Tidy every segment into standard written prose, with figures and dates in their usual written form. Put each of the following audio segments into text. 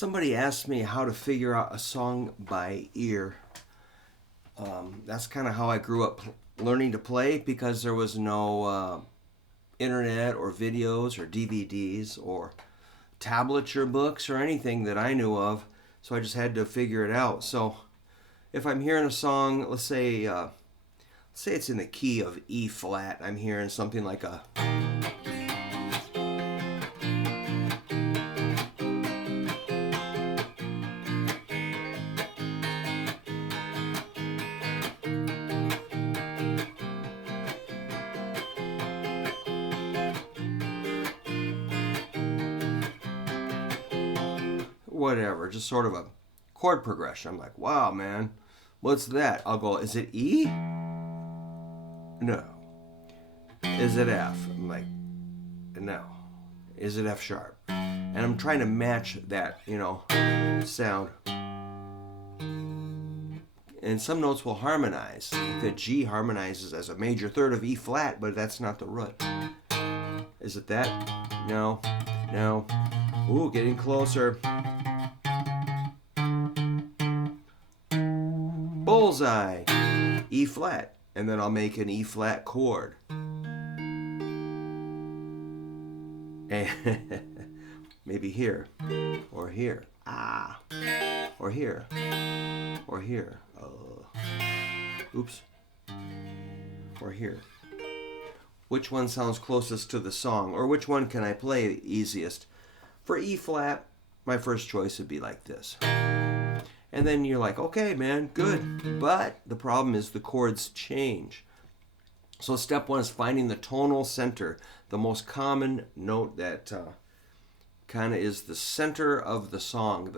Somebody asked me how to figure out a song by ear. That's kind of how I grew up learning to play because there was no internet or videos or DVDs or tablature books or anything that I knew of. So I just had to figure it out. So if I'm hearing a song, let's say it's in the key of E flat, I'm hearing something like a whatever, just sort of a chord progression. I'm like, wow, man, what's that? I'll go, is it E? No. Is it F? I'm like, no. Is it F sharp? And I'm trying to match that, sound. And some notes will harmonize. The G harmonizes as a major third of E flat, but that's not the root. Is it that? No. No. Ooh, getting closer. Bullseye. E flat. And then I'll make an E flat chord. And maybe here. Or here. Ah. Or here. Or here. Oops. Or here. Which one sounds closest to the song? Or which one can I play easiest? For E flat, my first choice would be like this. And then you're like, okay, man, good. But the problem is the chords change. So step one is finding the tonal center, the most common note that kind of is the center of the song.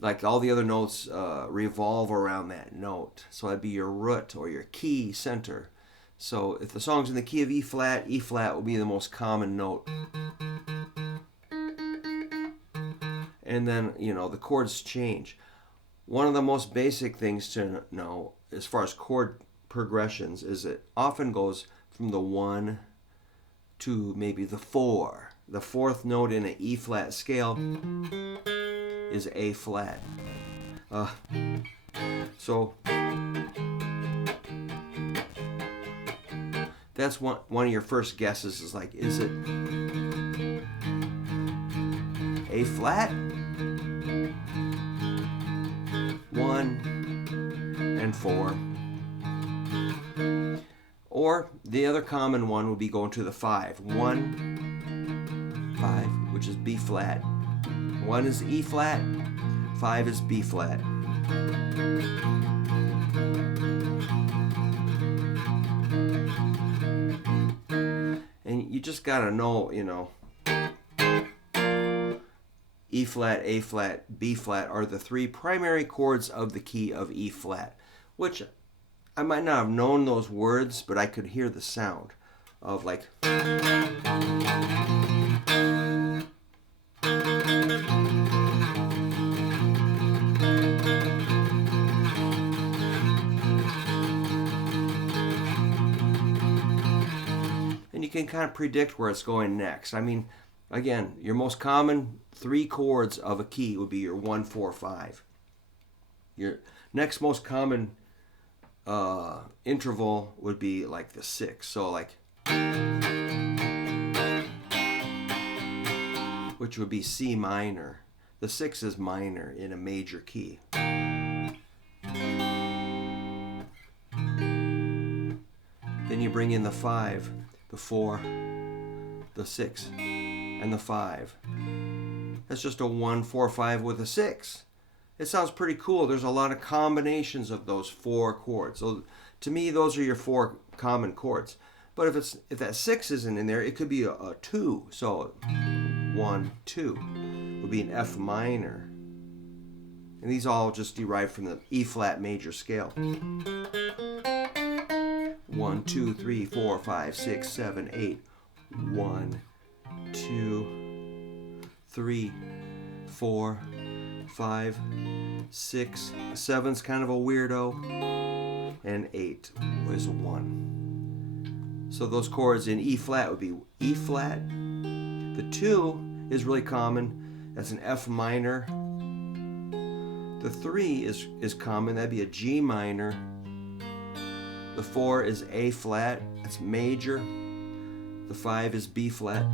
Like all the other notes revolve around that note. So that'd be your root or your key center. So if the song's in the key of E flat will be the most common note. And then, the chords change. One of the most basic things to know as far as chord progressions is it often goes from the 1 to maybe the 4. The fourth note in an E flat scale is A flat. So that's one of your first guesses is like, is it A flat? 1 and 4. Or the other common one would be going to the 5. 1, 5, which is B flat. 1 is E flat. 5 is B flat. And you just gotta know, E flat, A flat, B flat are the three primary chords of the key of E flat, which I might not have known those words, but I could hear the sound of like. And you can kind of predict where it's going next. I mean, again, your most common 3 chords of a key would be your 1, 4, 5. Your next most common interval would be like the 6. So like, which would be C minor. The 6 is minor in a major key. Then you bring in the 5, the 4, the 6, and the 5. That's just a 1, 4, 5 with a 6. It sounds pretty cool. There's a lot of combinations of those 4 chords. So to me, those are your 4 common chords. But if that 6 isn't in there, it could be a 2. So 1, 2 would be an F minor. And these all just derive from the E flat major scale. 1, 2, 3, 4, 5, 6, 7, 8. 1, 2, 3, 4, 5, 6. 7's kind of a weirdo. And 8 is 1. So those chords in E flat would be E flat. The 2 is really common. That's an F minor. The 3 is common. That'd be a G minor. The 4 is A flat. That's major. The 5 is B flat.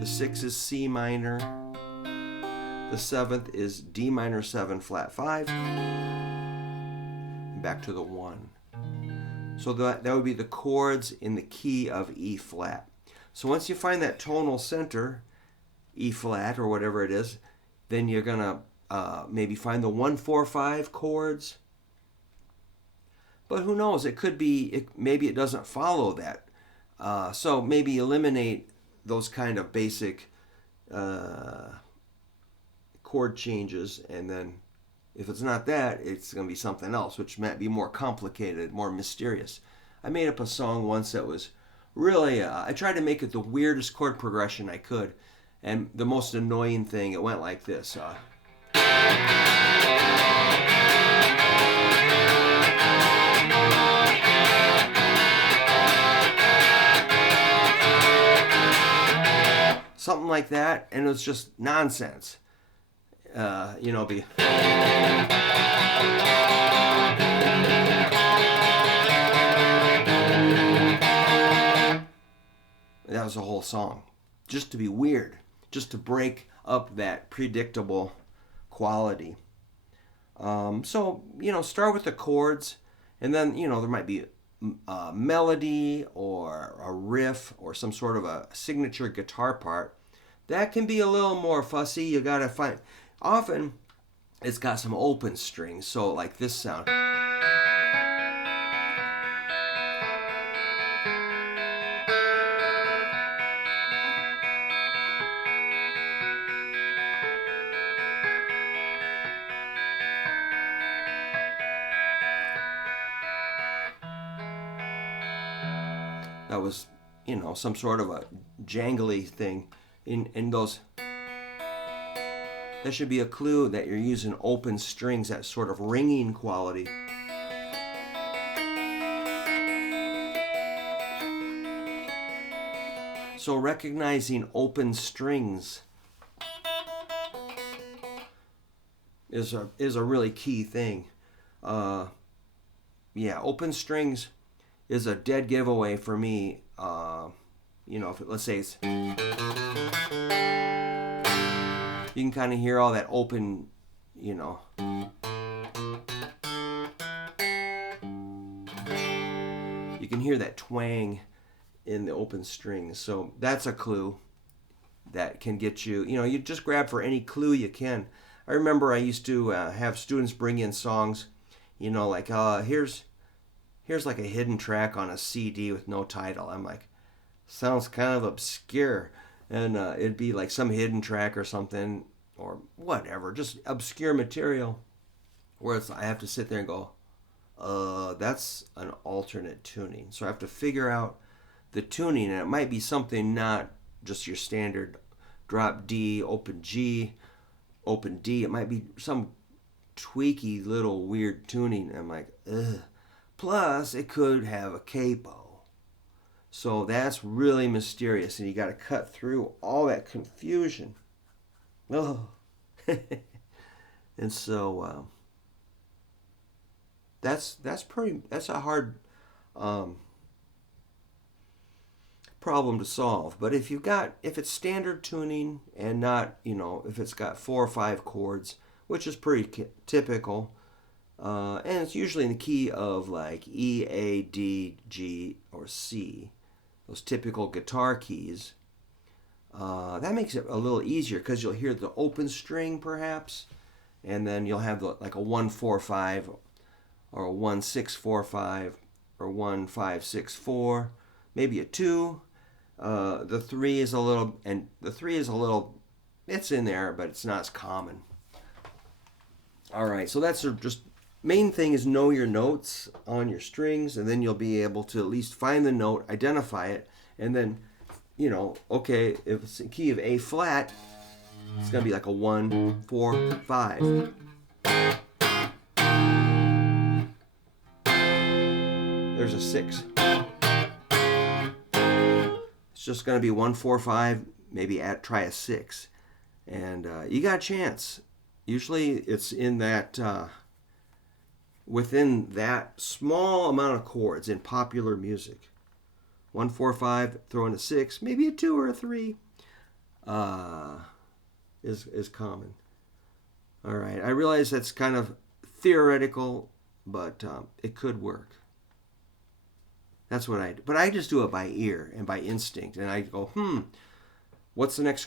The 6 is C minor. The 7th is D minor 7 flat 5. And back to the 1. So that would be the chords in the key of E flat. So once you find that tonal center, E flat or whatever it is, then you're going to maybe find the 1, 4, 5 chords. But who knows? It could be, maybe it doesn't follow that. So maybe eliminate those kind of basic chord changes, and then if it's not that, it's going to be something else, which might be more complicated, more mysterious. I made up a song once that was really, I tried to make it the weirdest chord progression I could, and the most annoying thing, it went like this. Something like that, and it was just nonsense. That was the whole song. Just to be weird. Just to break up that predictable quality. So, start with the chords, and then, there might be a melody or a riff or some sort of a signature guitar part. That can be a little more fussy. You gotta find. Often, it's got some open strings. So, like this sound. That was, some sort of a jangly thing. In those, that should be a clue that you're using open strings, that sort of ringing quality. So recognizing open strings is a really key thing. Open strings is a dead giveaway for me. Let's say it's, you can kind of hear all that open, you can hear that twang in the open strings. So that's a clue that can get you, you just grab for any clue you can. I remember I used to have students bring in songs, like, here's like a hidden track on a CD with no title. I'm like, sounds kind of obscure. And it'd be like some hidden track or something, or whatever, just obscure material, where I have to sit there and go, that's an alternate tuning. So I have to figure out the tuning, and it might be something not just your standard drop D, open G, open D. It might be some tweaky little weird tuning. I'm like, ugh. Plus, it could have a capo. So that's really mysterious, and you got to cut through all that confusion. Oh. And so that's a hard problem to solve. But if it's standard tuning and not, if it's got 4 or 5 chords, which is pretty typical, and it's usually in the key of like E, A, D, G, or C, those typical guitar keys, that makes it a little easier because you'll hear the open string perhaps, and then you'll have like a 1, 4, 5, or a 1, 6, 4, 5, or 1, 5, 6, 4, maybe a 2. The 3 is a little, it's in there, but it's not as common. All right, so that's just main thing is know your notes on your strings, and then you'll be able to at least find the note, identify it, and then, okay, if it's in key of A flat, it's going to be like a 1, 4, 5. There's a 6. It's just going to be 1, 4, 5, maybe try a 6. And you got a chance. Usually it's in that, within that small amount of chords in popular music. 1, 4, 5, throw in a 6, maybe a 2 or a 3 is common. All right, I realize that's kind of theoretical, but it could work. That's what I do. But I just do it by ear and by instinct. And I go, what's the next